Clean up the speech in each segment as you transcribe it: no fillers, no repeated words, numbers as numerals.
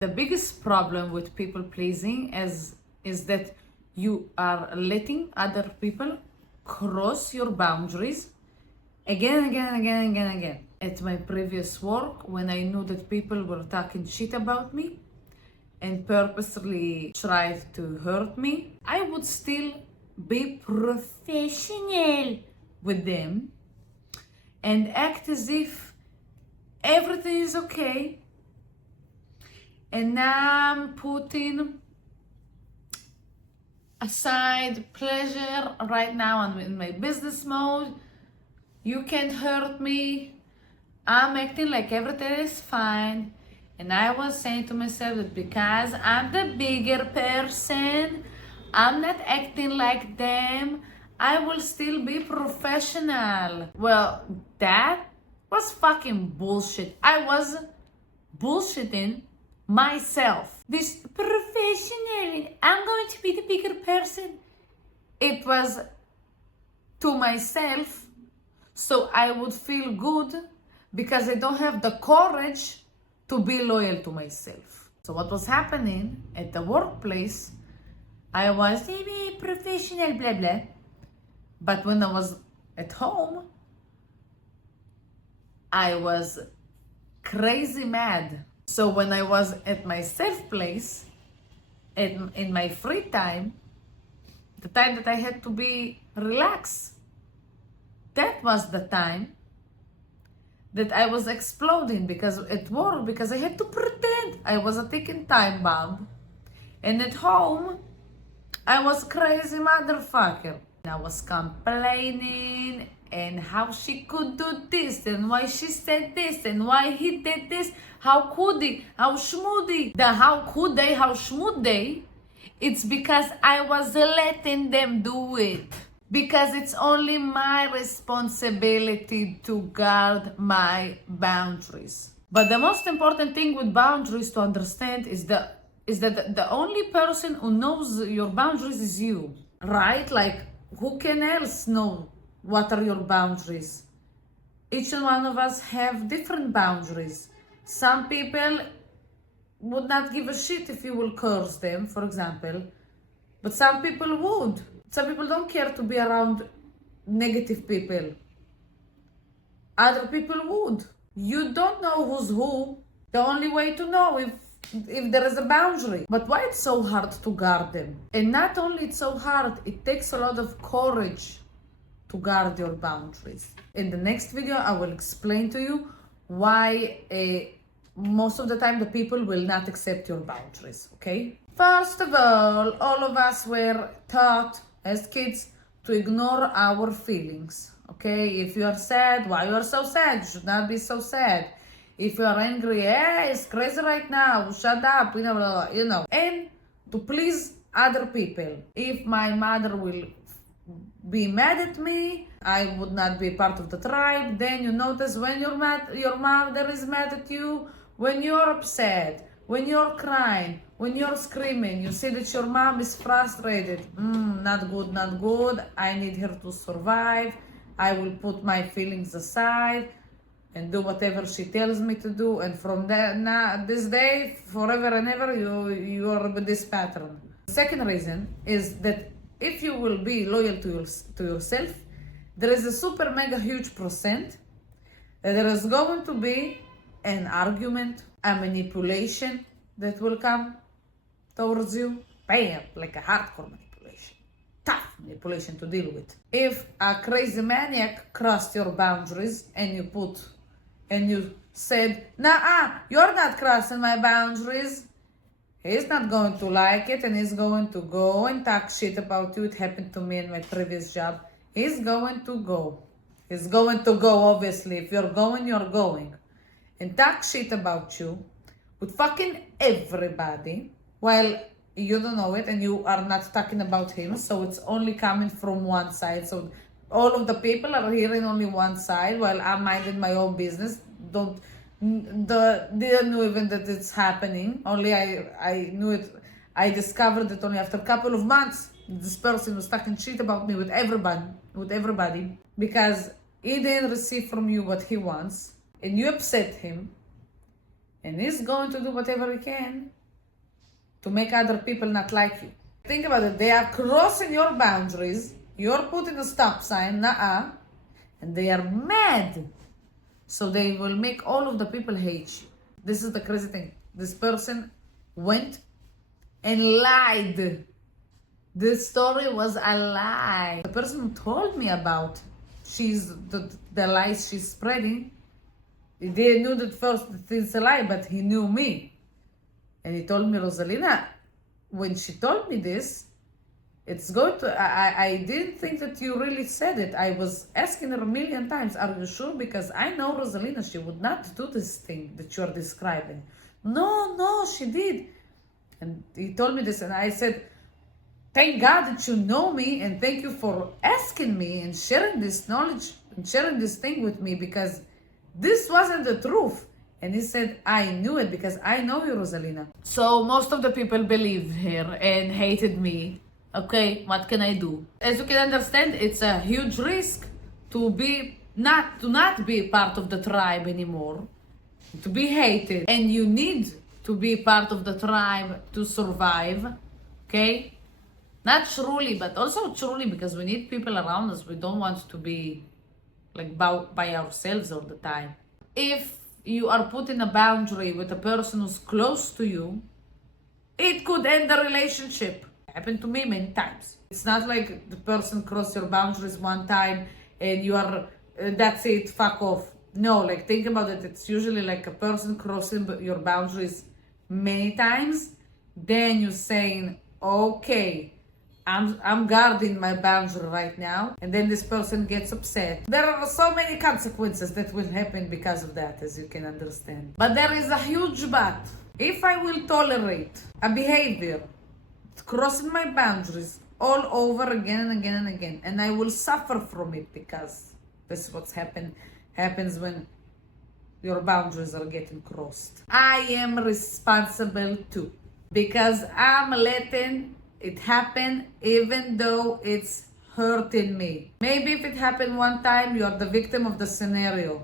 The biggest problem with people pleasing is that you are letting other people cross your boundaries again, again, again, again, again. At my previous work, when I knew that people were talking shit about me and purposely tried to hurt me, I would still be professional with them and act as if everything is okay. And now I'm putting aside pleasure right now. I'm in my business mode. You can't hurt me. I'm acting like everything is fine. And I was saying to myself that because I'm the bigger person, I'm not acting like them, I will still be professional. Well, that was fucking bullshit. I was bullshitting myself. This professional, I'm going to be the bigger person. It was to myself, so I would feel good because I don't have the courage to be loyal to myself. So what was happening at the workplace, I was maybe professional, blah, blah. But when I was at home, I was crazy mad. So when I was at my safe place, in my free time, the time that I had to be relaxed, that was the time that I was exploding because at work, because I had to pretend I was a ticking time bomb. And at home, I was crazy motherfucker. I was complaining and how she could do this and why she said this and why he did this. How could he? How schmoody? The how could they? How schmood they? It's because I was letting them do it. Because it's only my responsibility to guard my boundaries. But the most important thing with boundaries to understand is that the only person who knows your boundaries is you, right? Like, who can else know what are your boundaries? Each and one of us have different boundaries. Some people would not give a shit if you will curse them, for example, but some people would. Some people don't care to be around negative people. Other people would. You don't know who's who. The only way to know if there is a boundary. But why it's so hard to guard them? And not only it's so hard, it takes a lot of courage to guard your boundaries. In the next video, I will explain to you why most of the time the people will not accept your boundaries, okay? First of all of us were taught as kids to ignore our feelings, okay? If you are sad, why you are so sad? You should not be so sad. If you are angry, hey, it's crazy right now, shut up, you know, and to please other people. If my mother will be mad at me, I would not be part of the tribe. Then you notice when your mother is mad at you, when you're upset, when you're crying, when you're screaming, you see that your mom is frustrated. Not good, not good. I need her to survive. I will put my feelings aside and do whatever she tells me to do. And from this day, forever and ever, you are with this pattern. The second reason is that if you will be loyal to yourself, there is a super mega huge percent that there is going to be an argument, a manipulation that will come towards you. Bam, like a hardcore manipulation. Tough manipulation to deal with. If a crazy maniac crossed your boundaries and you said, nah, you're not crossing my boundaries, he's not going to like it and he's going to go and talk shit about you. It happened to me in my previous job. He's going to go. He's going to go, obviously. If you're going, you're going. And talk shit about you with fucking everybody while you don't know it and you are not talking about him. So it's only coming from one side. So all of the people are hearing only one side while I'm minding my own business. Didn't know even that it's happening. Only I knew it. I discovered it only after a couple of months. This person was talking shit about me with everybody because he didn't receive from you what he wants and you upset him And he's going to do whatever he can to make other people not like you. Think about it. They are crossing your boundaries. You're putting a stop sign, nah, and they are mad. So they will make all of the people hate you. This is the crazy thing. This person went and lied. This story was a lie. The person who told me about the lies she's spreading, they knew that first that it's a lie, but he knew me. And he told me, Rosalina, when she told me this, it's going to, I didn't think that you really said it. I was asking her a million times, are you sure? Because I know Rosalina, she would not do this thing that you're describing. No, she did. And he told me this, and I said, thank God that you know me, and thank you for asking me and sharing this knowledge and sharing this thing with me, because this wasn't the truth. And he said, I knew it because I know you, Rosalina. So most of the people believed her and hated me. Okay, what can I do? As you can understand, it's a huge risk to not be part of the tribe anymore, to be hated. And you need to be part of the tribe to survive, okay? Not truly, but also truly, because we need people around us. We don't want to be like by ourselves all the time. If you are putting a boundary with a person who's close to you, it could end the relationship. Happened to me many times. It's not like the person crossed your boundaries one time and you are, that's it, fuck off. No, like think about it. It's usually like a person crossing your boundaries many times. Then you're saying, okay, I'm guarding my boundary right now. And then this person gets upset. There are so many consequences that will happen because of that, as you can understand. But there is a huge but. If I will tolerate a behavior crossing my boundaries all over again and again and again, and I will suffer from it, because this is what's happens when your boundaries are getting crossed. I am responsible too, because I'm letting it happen even though it's hurting me. Maybe if it happened one time, you are the victim of the scenario.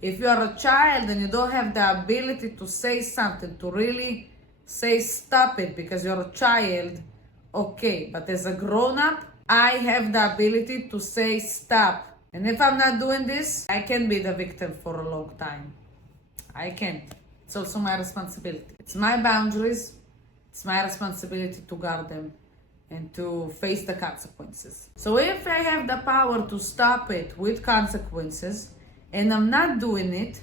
If you are a child and you don't have the ability to say something, to really say stop it because you're a child, okay. But as a grown-up, I have the ability to say stop. And if I'm not doing this, I can be the victim for a long time. I can. It's also my responsibility. It's my boundaries. It's my responsibility to guard them and to face the consequences. So if I have the power to stop it with consequences and I'm not doing it,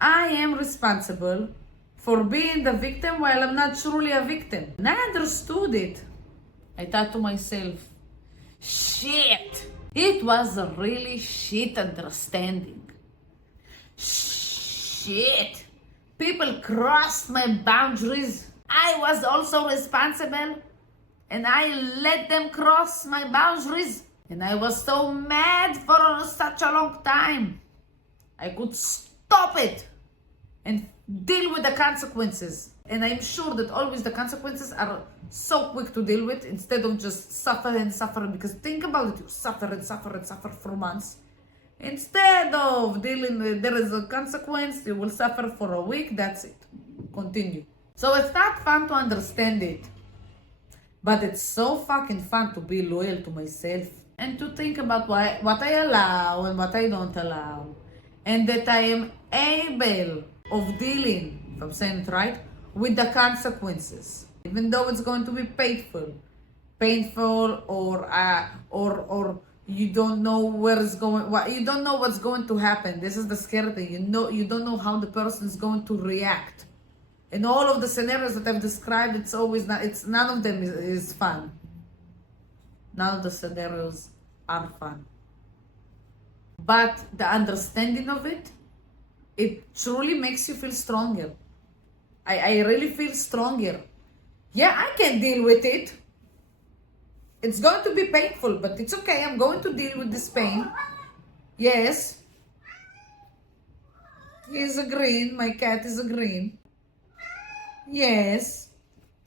I am responsible for being the victim while I'm not truly a victim. And I understood it. I thought to myself, shit! It was a really shit understanding. Shit! People crossed my boundaries. I was also responsible, and I let them cross my boundaries. And I was so mad for such a long time. I could stop it and deal with the consequences. And I'm sure that always the consequences are so quick to deal with, instead of just suffer and suffer. Because think about it, you suffer and suffer and suffer for months. Instead of dealing with, there is a consequence, you will suffer for a week, that's it. Continue. So it's not fun to understand it, but it's so fucking fun to be loyal to myself and to think about what I allow and what I don't allow. And that I am able of dealing, if I'm saying it right, with the consequences. Even though it's going to be painful, or you don't know where it's going, you don't know what's going to happen. This is the scary thing. You don't know how the person is going to react. In all of the scenarios that I've described, none of them is fun. None of the scenarios are fun. But the understanding of it, it truly makes you feel stronger. I really feel stronger. Yeah, I can deal with it. It's going to be painful, but it's okay. I'm going to deal with this pain. Yes. He's agreeing. My cat is agreeing. Yes.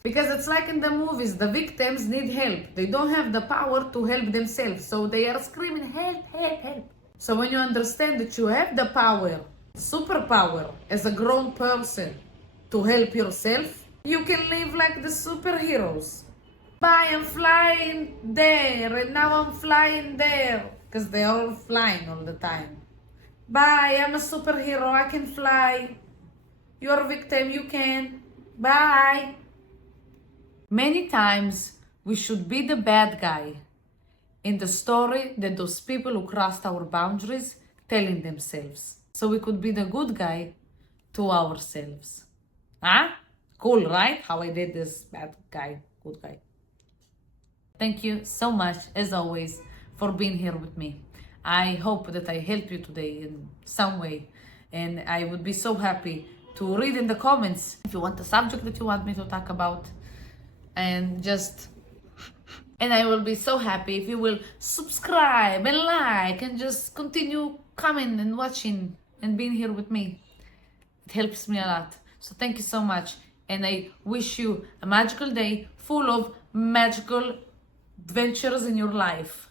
Because it's like in the movies, the victims need help. They don't have the power to help themselves. So they are screaming, help, help, help. So when you understand that you have the power superpower as a grown person to help yourself, you can live like the superheroes. Bye, I'm flying there, and now I'm flying there. Because they're all flying all the time. Bye, I'm a superhero, I can fly. You're a victim, you can. Bye. Many times we should be the bad guy in the story that those people who crossed our boundaries telling themselves. So we could be the good guy to ourselves. Huh? Cool, right? How I did this bad guy, good guy. Thank you so much, as always, for being here with me. I hope that I helped you today in some way. And I would be so happy to read in the comments if you want a subject that you want me to talk about. And I will be so happy if you will subscribe and like and just continue coming and watching and being here with me. It helps me a lot. So thank you so much. And I wish you a magical day full of magical adventures in your life.